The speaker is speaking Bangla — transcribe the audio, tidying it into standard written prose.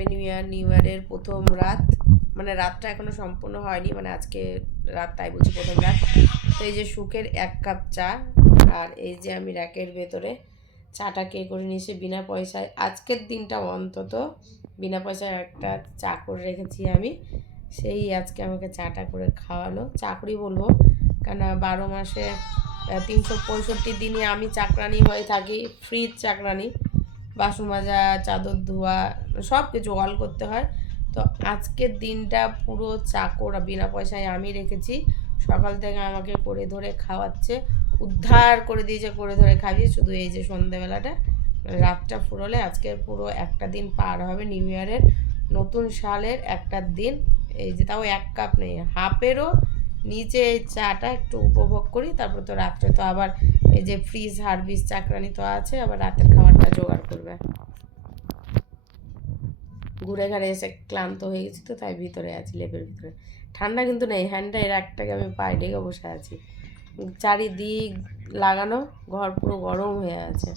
Happy new year. নিউ ইয়ারের প্রথম রাত, মানে রাতটা এখনো সম্পূর্ণ হয়নি, মানে আজকে রাত, তাই বলছি প্রথম রাত। তো এই যে সুখের 1 কাপ চা, আর এই যে আমি র্যাকের ভেতরে চাটা কে করে নিয়েছি বিনা পয়সায়। আজকের দিনটা অন্তত বিনা পয়সায় একটা চা করে রেখেছি আমি, সেই আজকে আমাকে চাটা করে খাওয়ালো। চাকরি বলবো, কেন 12 মাসে 365 দিনই আমি চাকরানি হয়ে থাকি, ফ্রিজ চাকরানি। বাসন মাজা, চাদর ধোয়া, সব কিছু অল করতে হয়। তো আজকের দিনটা পুরো চাকর বিনা পয়সায় আমি রেখেছি। সকাল থেকে আমাকে করে ধরে খাওয়াচ্ছে, উদ্ধার করে দিয়েছে, করে ধরে খাইয়ে। শুধু এই যে সন্ধেবেলাটা, মানে রাতটা ফুরোলে আজকের পুরো একটা দিন পার হবে নিউ ইয়ারের, নতুন সালের একটা দিন। এই যে তাও 1 কাপ নেই, হাফেরও নিচে এই চাটা একটু উপভোগ করি। তারপর তো রাত্রে তো আবার এই যে ফ্রিজ হারবিস চাকরানি তো আছে, আবার রাতের খাবারটা জোগাড় করবে। ঘুরে ঘাড়ে এসে ক্লান্ত হয়ে গেছি, তো তাই ভিতরে আছি, লেপের ভিতরে। ঠান্ডা কিন্তু নেই, হ্যান্ডটা এর একটাকে আমি পায়ে ডেকে বসে আছি। চারিদিক লাগানো, ঘর পুরো গরম হয়ে আছে।